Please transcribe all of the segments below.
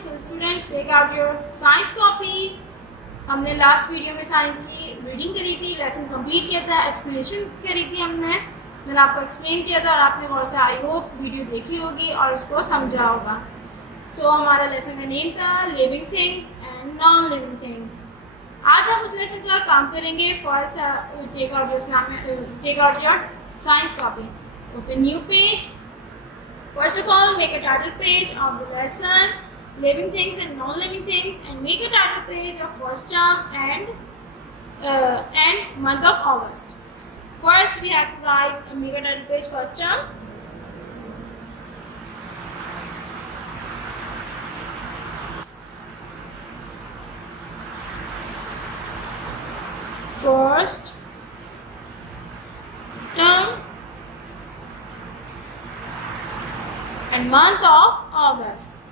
So students, take out your science copy. हमने last video में साइंस की रीडिंग करी थी, लेसन कंप्लीट किया था, एक्सप्लेनेशन करी थी मैंने आपको एक्सप्लेन किया था और आपने गौर से आई होप वीडियो देखी होगी और उसको समझा होगा। सो हमारा लेसन का नेम था living things and non living things. आज हम उस लेसन का काम करेंगे। First take out your science copy, open new page. First of all, make a title page of the lesson, living things and non-living things, and make a title page of first term and month of August. First, we have to write make a title page first term. First term and month of August.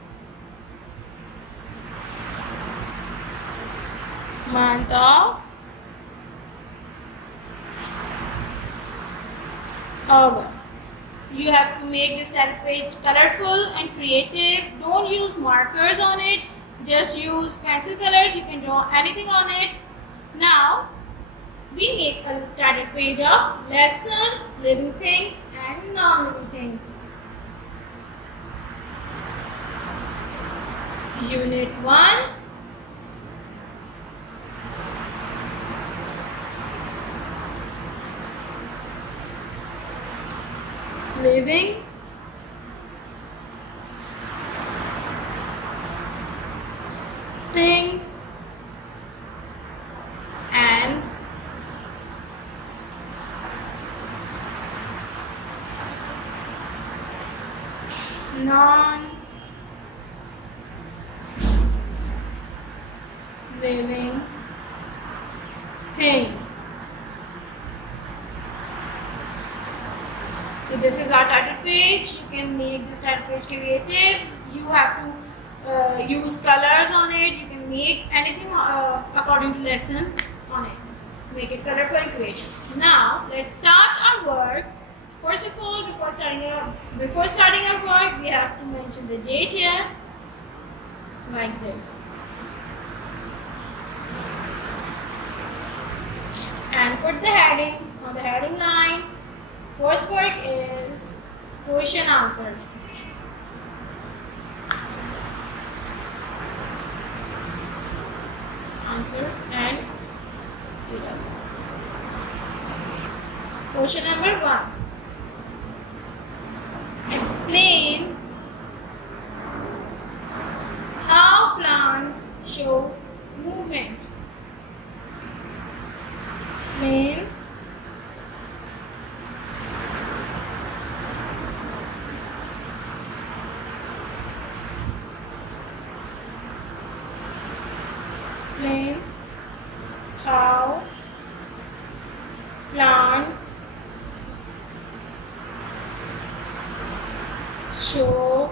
Month of August. You have to make this title page colorful and creative. Don't use markers on it. Just use pencil colors. You can draw anything on it. Now, we make a title page of lesson, living things and non-living things. Unit 1, living things and non-living things. So this is our title page. You can make this title page creative. You have to use colors on it. You can make anything according to lesson on it. Make it colorful and creative. Now let's start our work. First of all, before starting our work, we have to mention the date here, like this. And put the heading on the heading line. First work is question answers. Answers and zero. Question number 1. Explain how plants show movement. Explain how plants show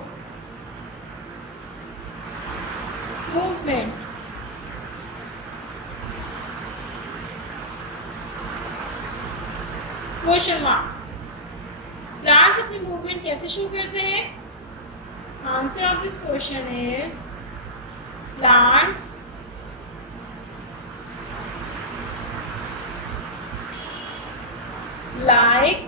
movement. Question 1. Plants अपनी मूवमेंट कैसे शो करते हैं? Answer of this question is plants like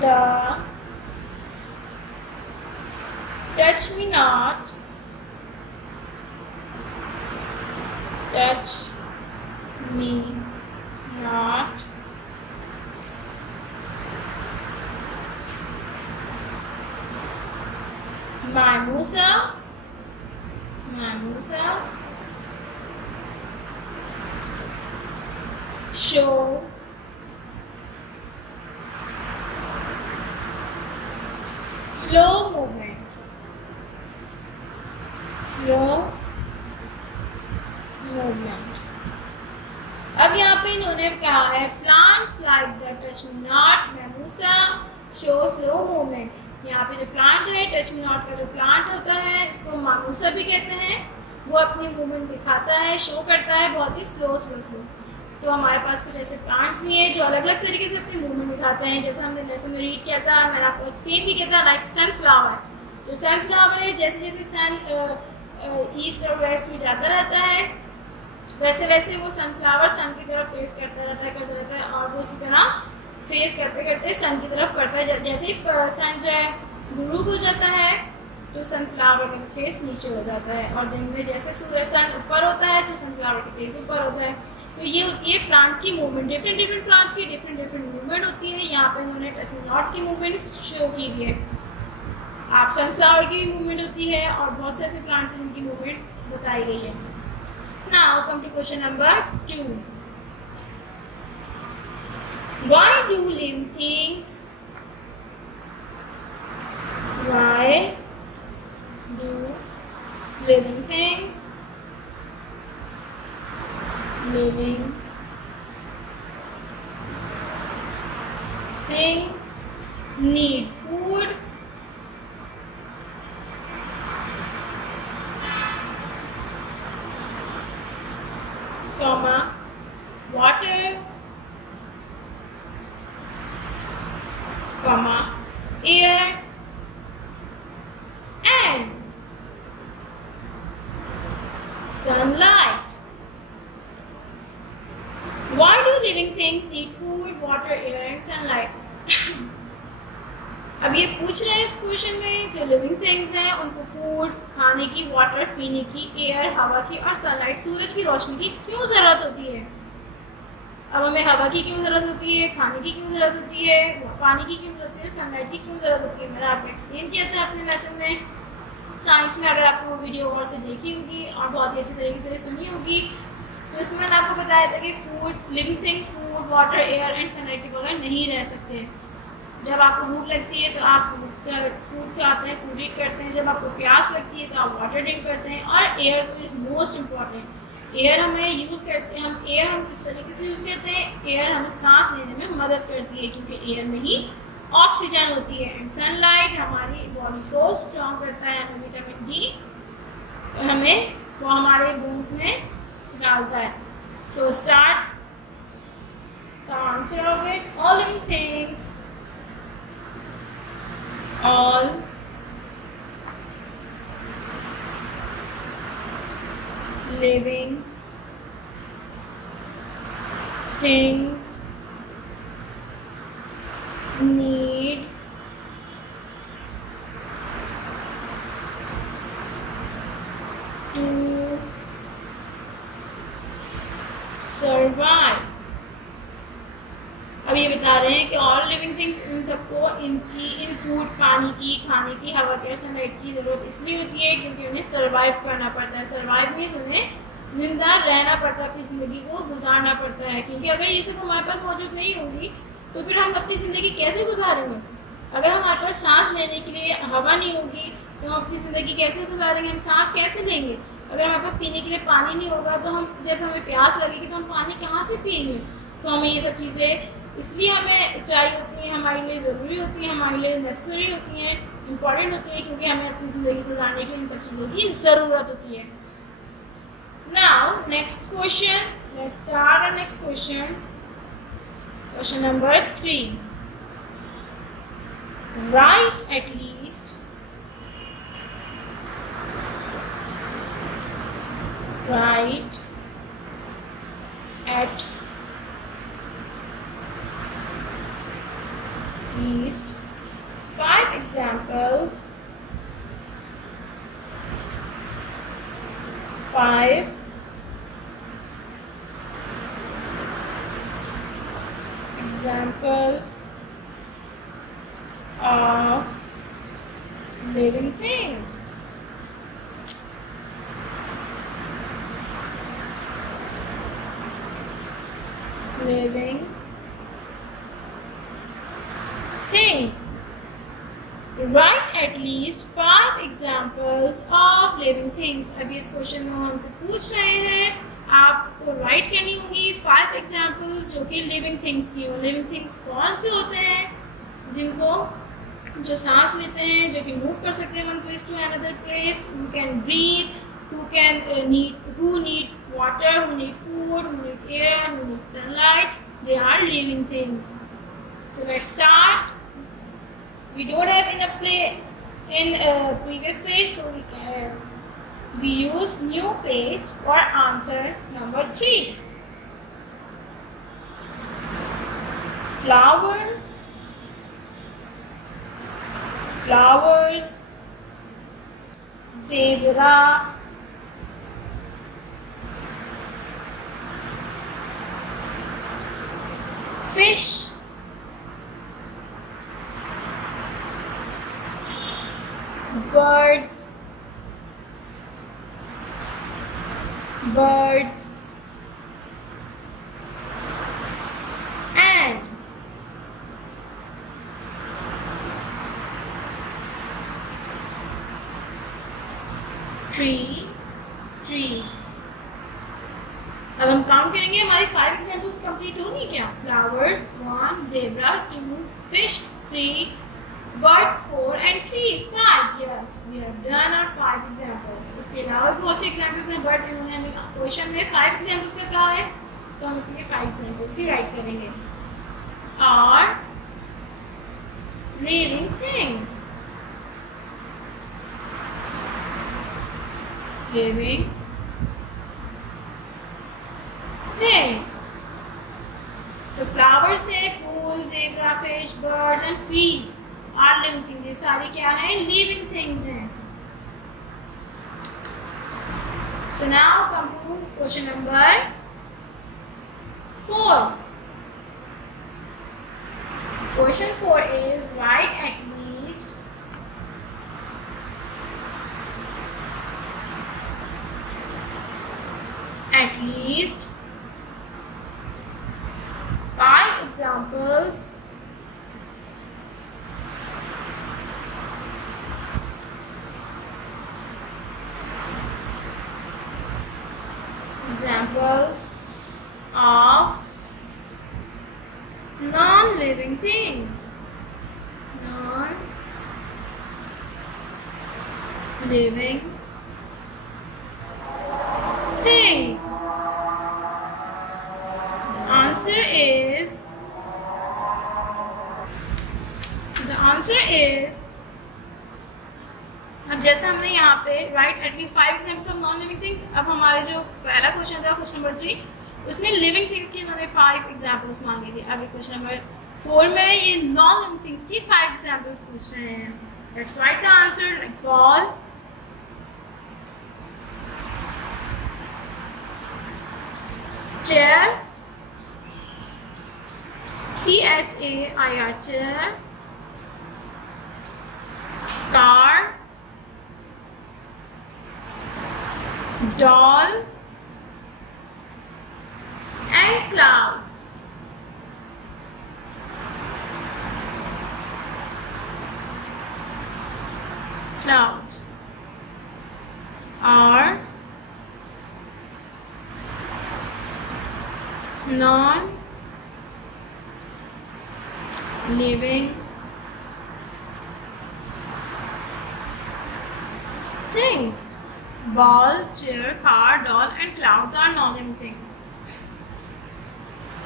the touch me not mimosa show slow movement. अब यहाँ पे इन्होंने कहा है plants like the touch me not mimosa show slow movement. यहाँ पे जो प्लांट है, टच मी नॉट का जो प्लांट होता है, इसको मामूसा भी कहते हैं। वो अपनी मूवमेंट दिखाता है, शो करता है बहुत ही स्लो। तो हमारे पास कुछ ऐसे प्लांट्स भी हैं जो अलग अलग तरीके से अपनी मूवमेंट दिखाते हैं, जैसा हमने लेसन में रीड किया था, मैंने आपको एक्सप्लेन भी किया था, लाइक सनफ्लावर। जो सनफ्लावर है, जैसे जैसे सन ईस्ट और वेस्ट में जाता रहता है, वैसे वैसे वो सनफ्लावर सन की तरफ फेस करता रहता है और वो इसी तरह फेस करते करते सन की तरफ करता है। जैसे ही सन जो है गुरूब हो जाता है तो सनफ्लावर का फेस नीचे हो जाता है, और दिन में जैसे सूरज सन ऊपर होता है तो सनफ्लावर का फेस ऊपर होता है। तो ये होती है प्लांट्स की मूवमेंट। डिफरेंट प्लांट्स की डिफरेंट मूवमेंट होती है। यहाँ पे उन्होंने टसमेलॉट की मूवमेंट शो की हुई है। आप सनफ्लावर की भी मूवमेंट होती है और बहुत से ऐसे प्लांट्स हैं जिनकी मूवमेंट बताई गई है। Now come to question number 2। Why do living things need food, water, air, and sunlight? Why do living things need food, water, air, and sunlight? अब ये पूछ रहे हैं इस क्वेश्चन में, जो लिविंग थिंग्स हैं उनको फूड, खाने की, वाटर पीने की, एयर हवा की, और सनलाइट सूरज की रोशनी की क्यों ज़रूरत होती है। अब हमें हवा की क्यों ज़रूरत होती है, खाने की क्यों ज़रूरत होती है, पानी की क्यों ज़रूरत होती है, सनलाइट की क्यों ज़रूरत होती है। मैंने आपको एक्सप्लेन किया था अपने लेसन में साइंस में, अगर आपने वो वीडियो और से देखी होगी और बहुत ही अच्छी तरीके से सुनी होगी, तो इसमें मैंने आपको बताया था कि food, living things food, water, air and sunlight के बगैर नहीं रह सकते। जब आपको भूख लगती है तो आप फूड खाते हैं, फूड ईट करते हैं। जब आपको प्यास लगती है तो आप वाटर ड्रिंक करते हैं। और एयर तो इज़ मोस्ट इम्पॉर्टेंट। एयर हम एयर हम किस तरीके से यूज़ करते हैं, एयर हमें सांस लेने में मदद करती है क्योंकि एयर में ही ऑक्सीजन होती है। एंड सनलाइट हमारी बॉडी को स्ट्रॉन्ग करता है, हमें विटामिन डी वो हमारे बोन्स में डालता है। So start the answer of it, all living things, all living things need to survive। अब ये बता रहे हैं कि ऑल लिविंग थिंग्स, इन सबको इन फूड, पानी की, खाने की, हवा की, सनलाइट की ज़रूरत इसलिए होती है क्योंकि उन्हें सर्वाइव करना पड़ता है। सर्वाइव मीन्स उन्हें ज़िंदा रहना पड़ता है, अपनी ज़िंदगी को गुजारना पड़ता है। क्योंकि अगर ये सब हमारे पास मौजूद नहीं होगी तो फिर हम अपनी ज़िंदगी कैसे गुजारेंगे। अगर हमारे पास सांस लेने के लिए हवा नहीं होगी तो हम अपनी ज़िंदगी कैसे गुजारेंगे, हम सांस कैसे लेंगे। अगर हमारे पास पीने के लिए पानी नहीं होगा तो जब हमें प्यास लगेगी तो हम पानी कहाँ से पिएंगे। तो हमें ये सब चीज़ें इसलिए हमें चाहिए होती हैं, हमारे लिए ज़रूरी होती हैं, हमारे लिए नेसेसरी होती हैं, इम्पॉर्टेंट होती है, क्योंकि हमें अपनी ज़िंदगी गुजारने के लिए इन सब चीज़ों की ज़रूरत होती है। Now next question, let's start our next question. Question number 3। Write at least least 5 examples of living things। Living things। Write at least 5 examples of living things। अभी इस क्वेश्चन में वो हमसे पूछ रहे हैं, आपको राइट करनी होगी 5 एग्जाम्पल्स जो कि लिविंग थिंग्स की हो। लिविंग थिंग्स कौन से होते हैं, जो सांस लेते हैं, जो कि मूव कर सकते हैं one place to another place, you can breathe, who need water, who need food, who need air, who need sunlight. They are living things. So let's start. We don't have enough place in previous page, so we use new page for answer number 3. Flowers, zebra, fish, birds, and trees. अब हम काउंट करेंगे, हमारी 5 examples complete होगी क्या? फ्लावर्स 1, zebra 2, fish 3, birds 4 and trees 5. Yes, we have done our 5 examples. उसके अलावा बहुत से एग्जाम्पल्स हैं, बट इन्होंने हमें क्वेश्चन में 5 एग्जाम्पल्स का कहा है, तो हम इसके लिए 5 एग्जाम्पल्स ही राइट करेंगे. Are living things. Living things. तो फ्लावर्स है, फूल, zebra, fish, birds and trees are living things. ये सारी क्या है? Living things हैं. So now come to question number 4. Question 4 is write at least 5 examples of non-living things. Non-living things. The answer is अब जैसे हमने यहाँ पे right at least 5 examples of non living things, अब हमारे जो पहला क्वेश्चन था क्वेश्चन नंबर 3, उसमें लिविंग थिंग्स की इन्होंने 5 एग्जाम्पल्स मांगे थे. अभी क्वेश्चन नंबर 4 में ये नॉन लिविंग थिंग्स की 5 एग्जाम्पल्स पूछ रहे हैं. Let's write the answer. Like ball, chair, CHAIR chair, car, doll and clouds. Clouds are non-living things. Ball, chair, car, doll and clouds are non-living things.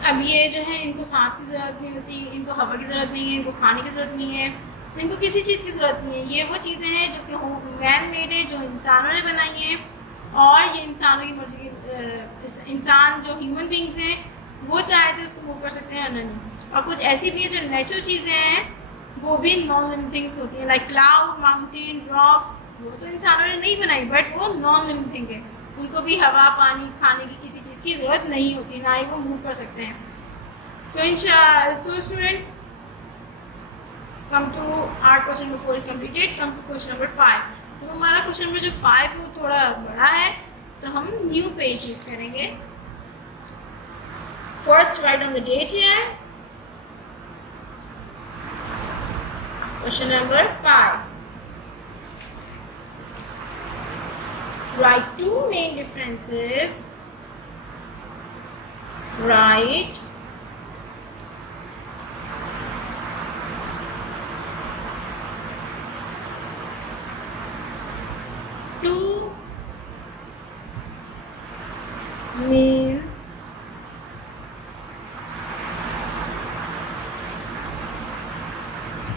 अब ये जो है इनको सांस की ज़रूरत नहीं होती, इनको हवा की ज़रूरत नहीं है, इनको खाने की ज़रूरत नहीं है, इनको किसी चीज़ की ज़रूरत नहीं है. ये वो चीज़ें हैं जो कि मैन मेड है, जो इंसानों ने बनाई हैं, और ये इंसानों की मर्जी की. इंसान जो ह्यूमन बींग्स हैं वो चाहे तो उसको मूव कर सकते हैं या नहीं. और कुछ ऐसी भी है जो नेचुरल चीज़ें हैं वो भी नॉन लिविंग थिंग्स होती हैं. लाइक क्लाउड, माउंटेन, रॉक्स, वो तो इंसानों ने नहीं बनाई बट वो नॉन लिविंग थिंग है. उनको भी हवा, पानी, खाने की किसी चीज़ की ज़रूरत नहीं होती, ना ही वो मूव कर सकते हैं. So students, come to our question number 4 is completed. Come to question number 5. तो हमारा क्वेश्चन नंबर जो 5 है वो थोड़ा बड़ा है, तो हम न्यू पेज यूज़ करेंगे. First write on the date here. Question number 5. Write 2 main differences. Write 2 main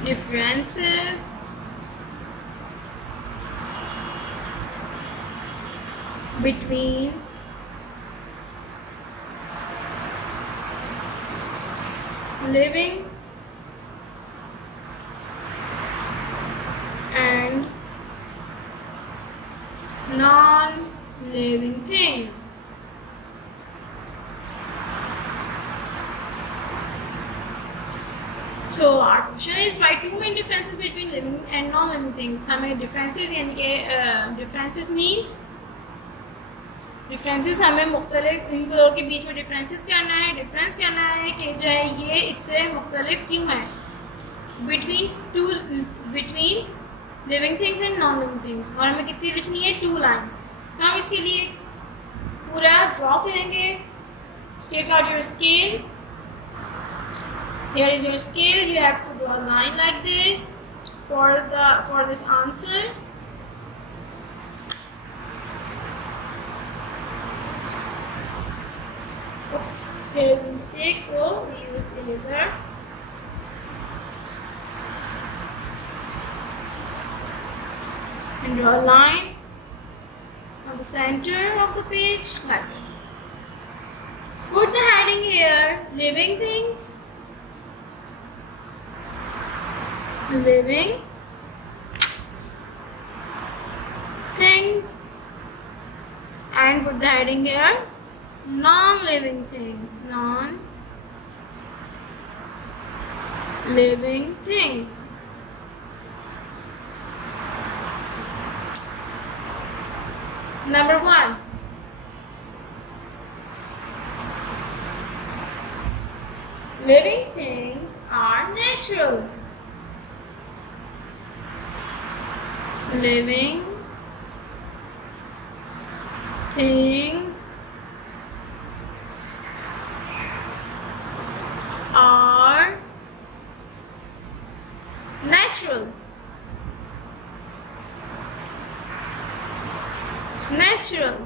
differences between living and non-living things. So our question is, why two main differences between living and non-living things. हमें differences यानी कि differences means differences हमें मुख्तलिफ इन दोनों के बीच में डिफरेंसेस करना है, डिफरेंस करना है कि जो है ये इससे मुख्तलिफ क्यों है between living things and non living things. और हमें कितनी लिखनी है, 2 लाइन्स। तो हम इसके लिए पूरा ड्रॉ करेंगे। Take out your scale, here is your scale, you have to draw a line like this for this answer. Oops, here is a mistake, so we use eraser. And draw a line on the center of the page like this. Put the heading here, living things, living things, and put the heading here, non-living things, non-living things. Number 1, living things are natural. Living things are natural.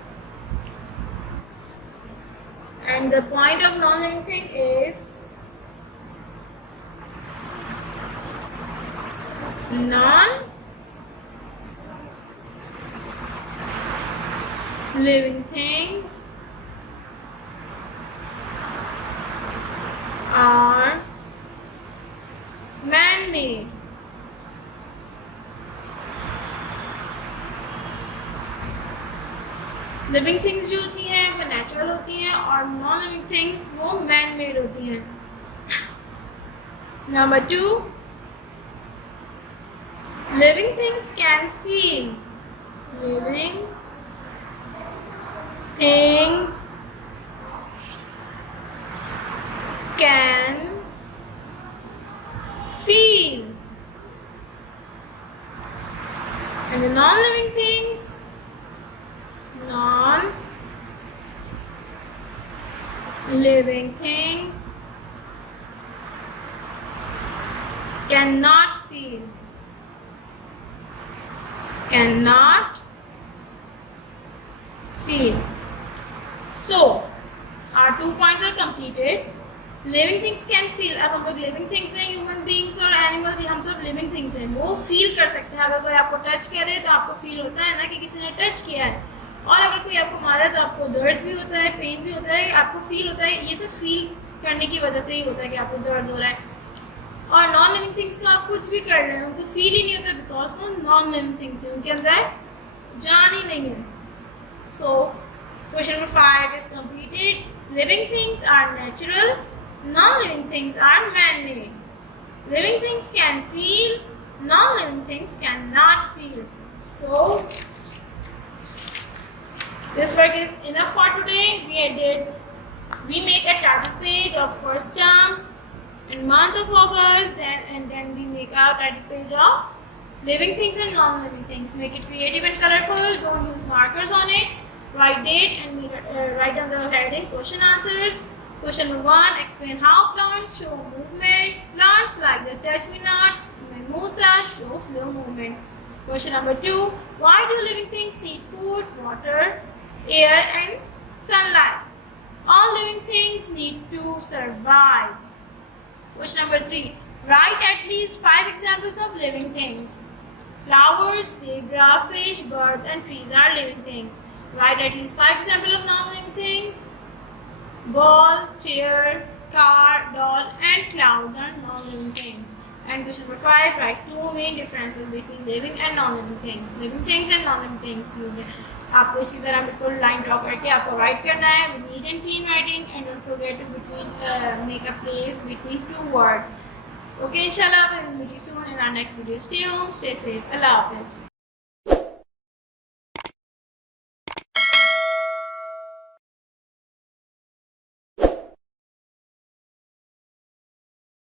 And the point of non-living thing is non-living things are man-made. Living things जो होती हैं वो नेचुरल होती हैं और non living things वो man made होती हैं। नंबर 2, living things can feel. Living things can feel, and the non-living things cannot feel, So our 2 points are completed. Living things can feel. अब हम लोग लिविंग थिंग्स हैं, ह्यूमन बीइंग्स और एनिमल्स, हम सब लिविंग थिंग्स हैं, वो फील कर सकते हैं। अगर कोई आपको टच करे तो आपको फील होता है ना कि किसी ने टच किया है, और अगर कोई आपको मारे तो आपको दर्द भी होता है, पेन भी होता है, आपको फील होता है। ये सब फील करने की वजह से ही होता है कि आपको दर्द हो रहा है। और नॉन लिविंग थिंग्स को आप कुछ भी कर रहे हैं उनको फील ही नहीं होता, बिकॉज वो नॉन लिविंग थिंग्स है, उनके अंदर जान ही नहीं है। So question number 5 is completed. Living things are natural, non-living things are man-made. Living things can feel, non-living things cannot feel. So this work is enough for today. We make a title page of first term in month of August, then we make our title page of living things and non-living things. Make it creative and colorful. Don't use markers on it. Write date and write down the heading, question answers. Question number 1, explain how plants show movement. Plants like the touch-me-not, mimosa show slow movement. Question number 2, why do living things need food, water, air and sunlight? All living things need to survive. Question number 3. Write at least 5 examples of living things. Flowers, zebra, fish, birds, and trees are living things. Write at least 5 examples of non-living things. Ball, chair, car, doll, and clouds are non-living things. And question number 5. Write 2 main differences between living and non-living things. Living things and non-living things. आपको इसी तरह बिल्कुल line draw करके आपको राइट करना है with neat and clean writing, and don't forget to make a place between 2 words. Okay, inshallah, we'll meet you soon in our next video. Stay home, stay safe. Allah Hafiz.